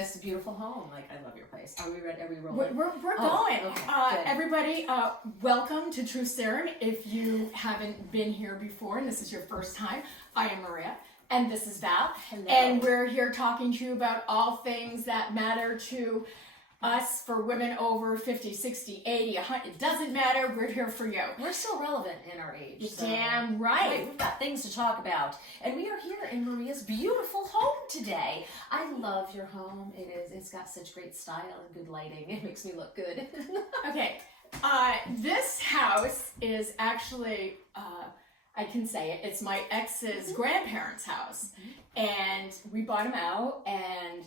this beautiful home. Like, I love your place. Are we ready? Are we rolling? We're going. Okay, Everybody, welcome to Truth Serum. If you haven't been here before and this is your first time, I am Maria and this is Val. Hello. And we're here talking to you about all things that matter to us, for women over 50, 60, 80, 100. It doesn't matter. We're here for you. We're still relevant in our age. So. Damn right. We've got things to talk about. And we are here in Maria's beautiful home today. I love your home. It's got such great style and good lighting. It makes me look good. Okay. This house is actually, I can say it, it's my ex's grandparents' house. And we bought them out and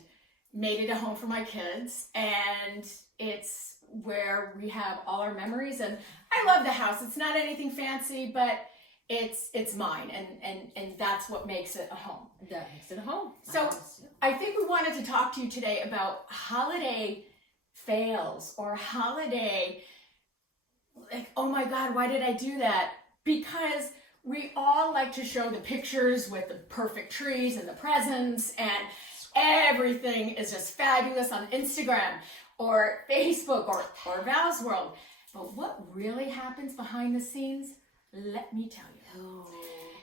made it a home for my kids, and it's where we have all our memories. And I love the house. It's not anything fancy, but it's mine, and that's what makes it a home. That makes it a home. So I think we wanted to talk to you today about holiday fails or holiday, like, oh my God, why did I do that? Because we all like to show the pictures with the perfect trees and the presents, and everything is just fabulous on Instagram or Facebook or Val's World. But what really happens behind the scenes, let me tell you. Oh,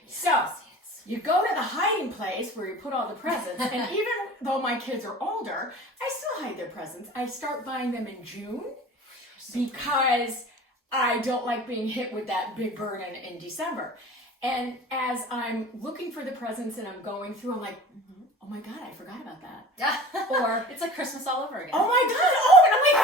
yes, So, yes. you go to the hiding place where you put all the presents, and even though my kids are older, I still hide their presents. I start buying them in June because I don't like being hit with that big burden in December. And as I'm looking for the presents and I'm going through, I'm like, oh my God, I forgot about that. Or it's like Christmas all over again. oh my God, oh, and I'm like,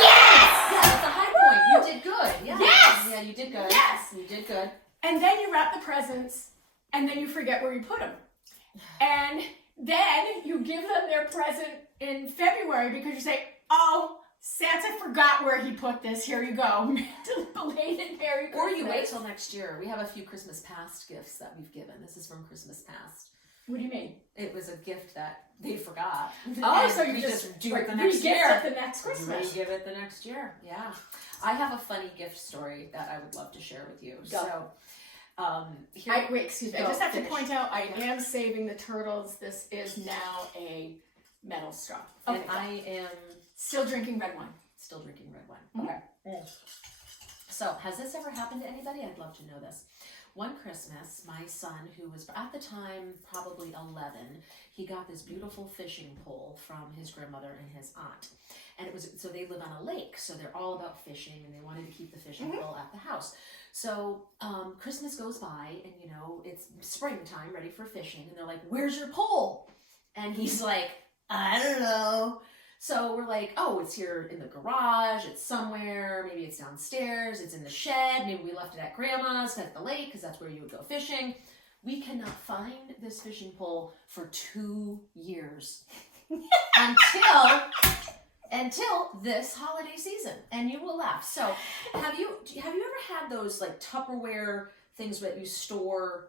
yes! Yeah, that's a high point. You did good. Yeah. Yes! Yeah, you did good. Yes! You did good. And then you wrap the presents, and then you forget where you put them. And then you give them their present in February because you say, oh, Santa forgot where he put this. Here you go. Belated Merry Christmas. Or you wait till next year. We have a few Christmas past gifts that we've given. This is from Christmas past. What do you mean? It was a gift that they forgot. Oh, And so you we just do it the next re-gift year. it the next Christmas. Give it the next year. Yeah. I have a funny gift story that I would love to share with you. Go. So, Wait, excuse me. I just have to point out, I am saving the turtles. This is now a metal straw. Okay, and I am still drinking red wine. still drinking red wine. Okay. So, has this ever happened to anybody? I'd love to know this. One Christmas, my son, who was at the time probably 11, he got this beautiful fishing pole from his grandmother and his aunt. And it was, so they live on a lake, so they're all about fishing, and they wanted to keep the fishing pole at the house. So Christmas goes by, and you know, it's springtime, ready for fishing, and they're like, where's your pole? And he's like, I don't know. So we're like, oh, it's here in the garage, it's somewhere, maybe it's downstairs, it's in the shed, maybe we left it at Grandma's at the lake, because that's where you would go fishing. We cannot find this fishing pole for 2 years until this holiday season, and you will laugh. So have you ever had those like Tupperware things that you store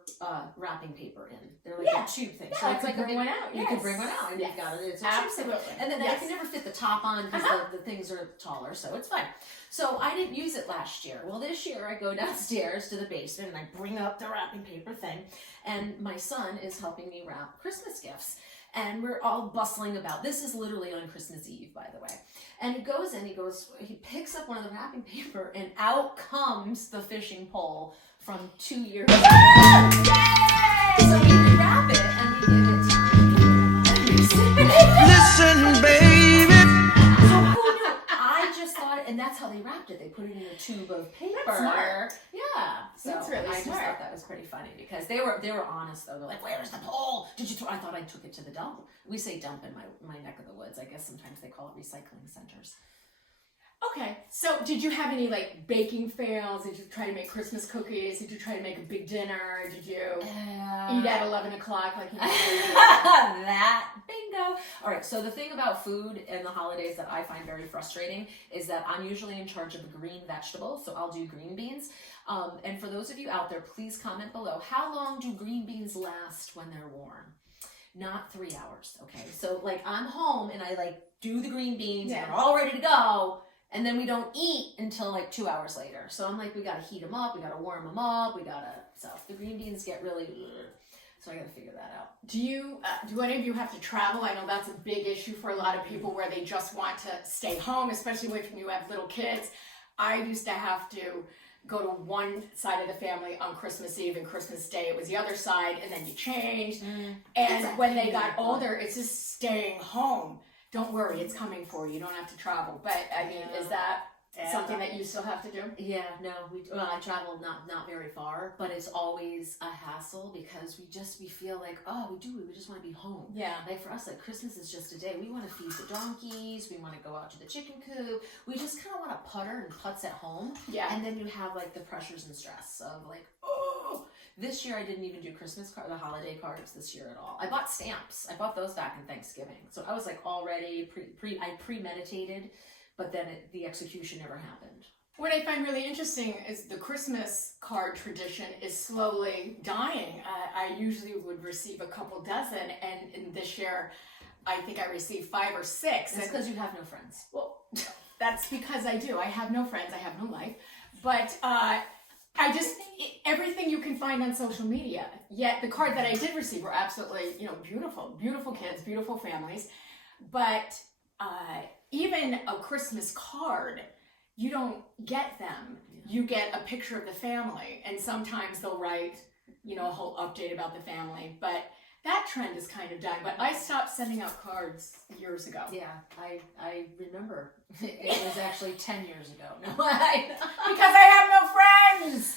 wrapping paper in? They're like a tube thing. Yeah, so it's like bring one out. You can bring one out, and you've got it. It's a absolutely. tube thing. And then I can never fit the top on because the things are taller, so it's fine. So I didn't use it last year. Well, this year I go downstairs to the basement and I bring up the wrapping paper thing, and my son is helping me wrap Christmas gifts. And we're all bustling about. This is literally on Christmas Eve, by the way. And he goes in, he picks up one of the wrapping paper, and out comes the fishing pole from 2 years ago. So we rewrap it, and we give it to him. Listen, baby. So who knew? I just thought, and that's how they wrapped it. They put it in a tube of paper. That's smart. Yeah. So That's really I just smart. thought that was pretty funny because they were honest though. They're like, "Where's the pole? Did you throw?" I thought I took it to the dump. We say dump in my neck of the woods. I guess sometimes they call it recycling centers. Okay, so did you have any like baking fails? Did you try to make Christmas cookies? Did you try to make a big dinner? Did you eat at 11 o'clock like you usually do? That bingo. All right, so the thing about food and the holidays that I find very frustrating is that I'm usually in charge of the green vegetables, so I'll do green beans. And for those of you out there, please comment below, how long do green beans last when they're warm? Not 3 hours, okay? So like I'm home and I like do the green beans and they're all ready to go. And then we don't eat until like 2 hours later. So I'm like, we got to heat them up. We got to warm them up. So the green beans get really, So I got to figure that out. Do any of you have to travel? I know that's a big issue for a lot of people where they just want to stay home, especially when you have little kids. I used to have to go to one side of the family on Christmas Eve and Christmas Day. It was the other side, and then you changed. And when they got older, it's just staying home. Don't worry, it's coming for you. You don't have to travel. But I mean, is that something that you still have to do? Yeah, no, I travel not very far, but it's always a hassle because we feel like, we just want to be home. Yeah. Like for us, like Christmas is just a day. We want to feed the donkeys. We want to go out to the chicken coop. We just kind of want to putter and putz at home. Yeah. And then you have like the pressures and stress of like, this year I didn't even do the holiday cards this year at all. I bought stamps. I bought those back in Thanksgiving. So I was like already I premeditated, but then the execution never happened. What I find really interesting is the Christmas card tradition is slowly dying. I usually would receive a couple dozen, and in this year, I think I received 5 or 6. That's because you have no friends. Well, that's because I do. I have no friends. I have no life. But everything you can find on social media. Yet the card that I did receive were absolutely, beautiful, beautiful kids, beautiful families. But even a Christmas card, you don't get them. You get a picture of the family, and sometimes they'll write, a whole update about the family. But that trend is kind of dying. But I stopped sending out cards years ago. Yeah, I remember. It was actually 10 years ago. No, because I have no friends.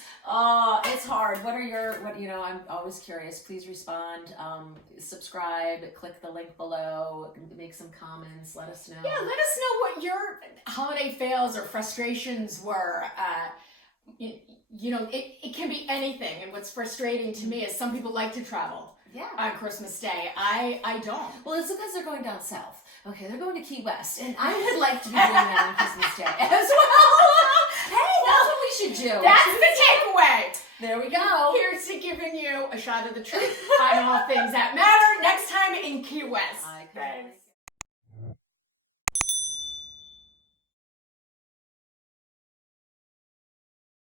It's hard. I'm always curious. Please respond, subscribe, click the link below, make some comments, let us know. Yeah, let us know what your holiday fails or frustrations were. It can be anything. And what's frustrating to me is some people like to travel. Yeah. On Christmas Day. I don't. Well, it's because they're going down south. Okay, they're going to Key West, and I would like to be doing that on Christmas Day as well. Hey, that's what we should do. That's the takeaway. There we go. Here's to giving you a shot of the truth on all things that matter next time in Key West. Thanks.